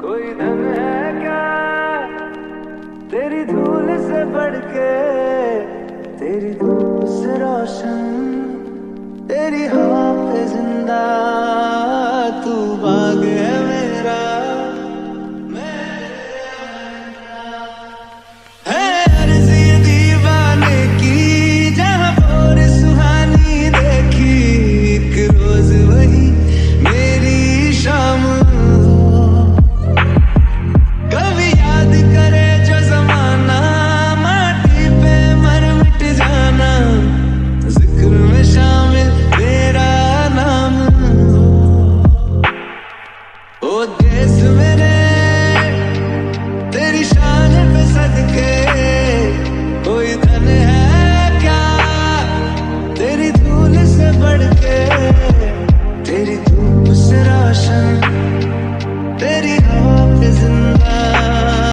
कोई तेरी धूल से के तेरी धूप से रोशन तेरी हवा पे बढ़ के